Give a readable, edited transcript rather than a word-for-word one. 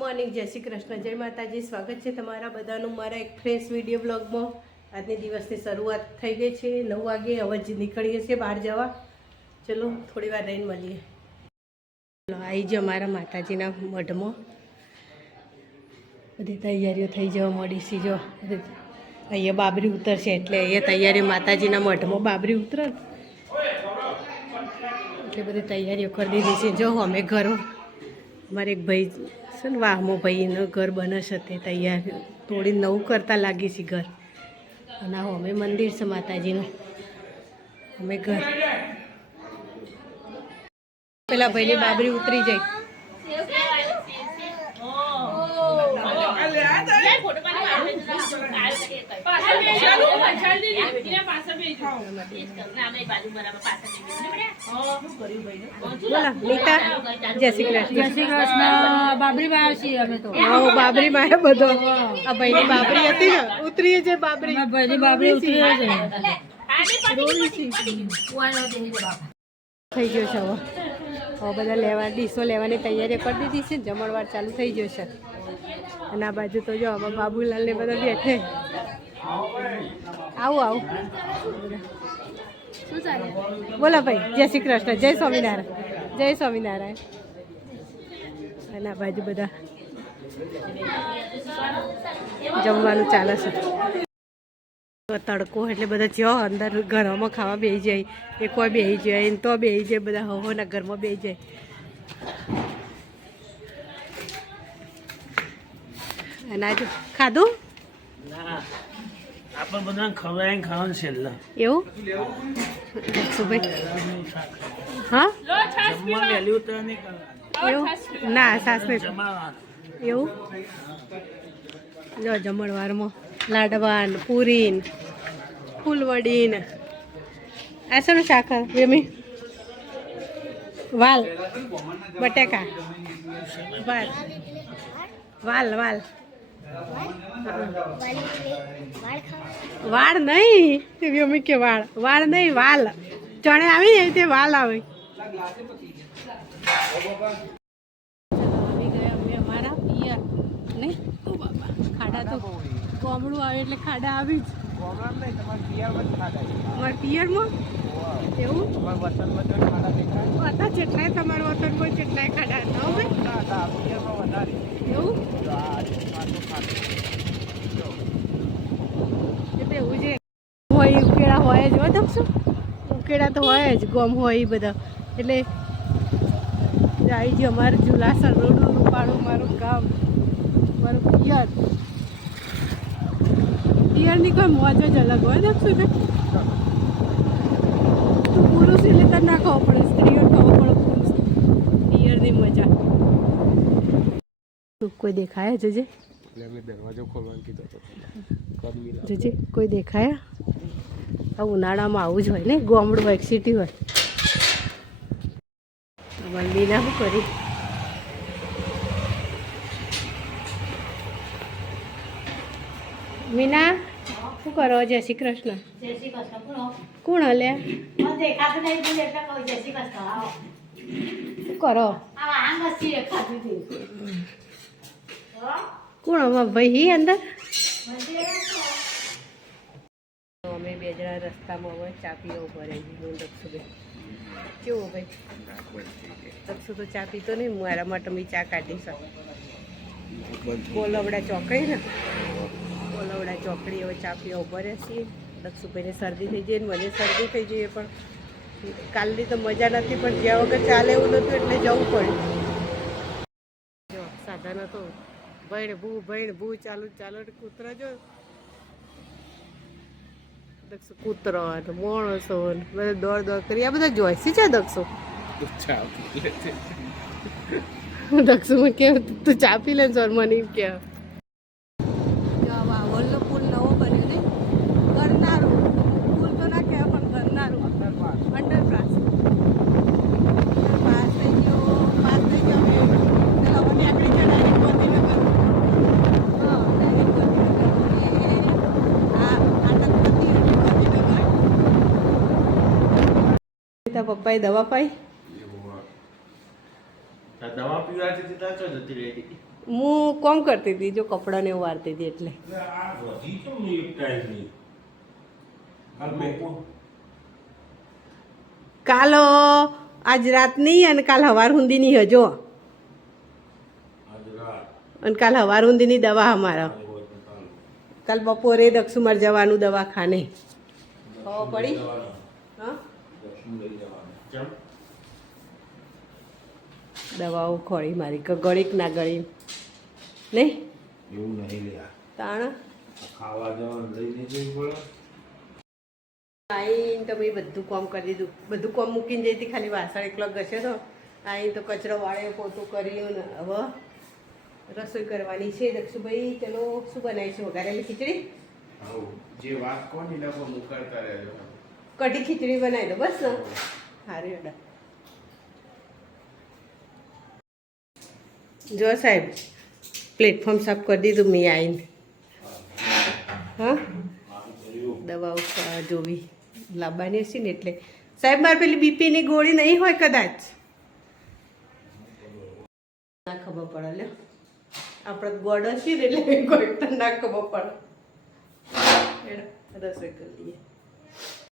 Morning, જય શ્રી કૃષ્ણ, જય માતાજી. સ્વાગત છે તમારા બધાનું મારા એક ફ્રેશ વિડીયો બ્લોગમાં. આજની દિવસની શરૂઆત થઈ ગઈ છે 9 વાગે. હવે જ નીકળીએ છીએ બહાર જવા. ચલો થોડી વાર રહીને મળીએ. આવી જ અમારા માતાજીના મઢમાં બધી તૈયારીઓ થઈ જવા મળી છે. જો અહીંયા બાબરી ઉતરશે એટલે અહીંયા તૈયારીઓ માતાજીના મઢમાં બાબરી ઉતરે એટલે બધી તૈયારીઓ કરી દીધી છે. જો અમે ઘરો અમારે એક ભાઈ છે ને વાહમો ભાઈનું ઘર બને છે તે તૈયાર થોડી નવું કરતા લાગી છે ઘર. અને અમે મંદિર છે માતાજીનું. અમે ઘર પેલા ભાઈની બાબરી ઉતરી જાય. જય શ્રી કૃષ્ણ. જય શ્રી કૃષ્ણ. બાબરી માં છીએ અમે તો. બાબરી માં બધો આ ભાઈની બાબરી હતી ને ઉતરીએ છે. બાબરી ભાઈની બાબરી ઉતરીએ છે. થઈ ગયો છે હવે બધા લેવા ડીશો લેવાની તૈયારી કરી દીધી છે. જમણવાર ચાલુ થઈ ગયો છે. અને આ બાજુ તો જો આમાં બાબુલાલ ને બધા બેઠે. આવું શું ચાલે બોલો ભાઈ. જય શ્રી કૃષ્ણ. જય સ્વામિનારાયણ. જય સ્વામિનારાયણ. અને આ બાજુ બધા જમવાનું ચાલે છે. તડકો એટલે બધા જો અંદર ઘરમાં ખાવા બેસી જાય. એ કોઈ બેસી જાય તો બેસી જાય. બધા હોના ઘરમાં બેસી જાય. અને આજે ખાધું આપણે બધા ખવડાવીને ખાવાનું છેલ્લે એવું સુભાઈ. હા એવું ના સાસ એવું. જો જમણવારમાં લાડવાન પૂરીન ફૂલવડીન આ શું શાક વેમી વાલ બટેકા વાલ વાલ વાળ નહીં વેમી કે વાળ વાળ નહીં વાલ ચણે આવી જાય તે વાલ આવે. આવી ગયા અમે અમારા પિયર નહીં તો બાબા ખાડા તો ગામડું આવે એટલે ખાડા આવી જ. અમારા પિયરમાં એવું હતા જેટલાય તમારા વતનમાં જેટલાય ખાડા હતા એવું એટલે એવું છે. હોય ઉકેળા હોય જ હોય દક્ષું ઉકેળા તો હોય જ ગમ હોય એ બધા. એટલે આવી છે અમારું જુલાસર રોડનું રૂપાળું મારું ગામ મારું પિયર. પિયરની કોઈ મોજ જ અલગ હોય દક્ષું ને. તું પુરુષ એટલે તને ના ખબર પડે સ્ત્રીઓ ખબર પડે પુરુષ પિયરની મજા. કોઈ દેખાય જજે દરવાજો ખોલવાનું કીધો જજે કોઈ દેખાયા. આ ઉનાળામાં આવું જ હોય ને ગામડું હોય સિટી હોય. મીના શું કરી મીના શું કરો. જય શ્રી કૃષ્ણ. કોણ હલે શું કરો કોણ અમારા ભાઈ અંદર. અમે બે જણા રસ્તામાં હોય ચા પીવો ભરે દક્ષુભાઈ કેવો ભાઈ. દક્ષુ તો ચા પીતો નહીં. મારા માટે મેં ચા કાઢી છે. કોલવડા ચોકડી ને કોલવડા ચોકડી હવે ચા પીવા ભરે છીએ. દક્ષુભાઈને શરદી થઈ જાય ને મને શરદી થઈ જઈએ પણ કાલની તો મજા નથી. પણ જ્યાં વગર ચાલે એવું નહોતું એટલે જવું પડ્યું. જો સાધન હતો ભૈણ ભૂ ચાલુ કૂતરા જો દક્ષુ કૂતરો માણસો બધા દોડ કરી આ બધા જોઈશી છે. દક્ષુ દક્ષુ કે તું ચા પી લે સર મને એમ કે વલ્લો પુલ નવો બન્યો ને ગરનારું પુલ તો ના કહેવાય પણ ગરનારું અંડરપાસ પાસ થઈ ગયો પપ્પાએ દવા પાઈ દવા પીવા છે હું કોમ કરતી હતી, જો કપડાં ને એવું વારતી હતી એટલે. કાલ આજ રાત નહીં અને કાલ હવાર હુંદી ની હજો, અને કાલ હવાર હુંદી ની દવા અમારા. કાલ બપોરે દક્ષુમાર જવાનું દવાખાને. ખબર પડી? હા, દવાઓ ખોળી મારી ગળીક ના ગળી નહીં એવું નહીં લ્યા, તાણ ખાવા જવાનું લઈને જવું પડે. આઈને તો મેં બધું કામ કરી દીધું, બધું કામ મૂકીને જઈ હતી, ખાલી વાસણ એકલો ઘસે તો આઈને તો કચરો વાળ્યો, પોતું કર્યું ને હવે રસોઈ કરવાની છે. દક્ષુભાઈ ચલો શું બનાવીશું? વઘારેલી ખીચડી. જે વાત કોની લખો મુકરતા રહેજો. કઢી ખીચડી બનાવી દો બસ ને. સારી અડા જો સાહેબ પ્લેટફોર્મ સાફ કરી દીધું મેં આવીને. હા, દવાઓ જોવી લાવવાની હશે ને એટલે. સાહેબ મારે પેલી બીપીની ગોળી નહીં હોય કદાચ? ના ખબર પડે લે, આપણે ગોળ હશે ને એટલે કોઈ ના ખબર પડે. રસોઈ કરી દઈએ.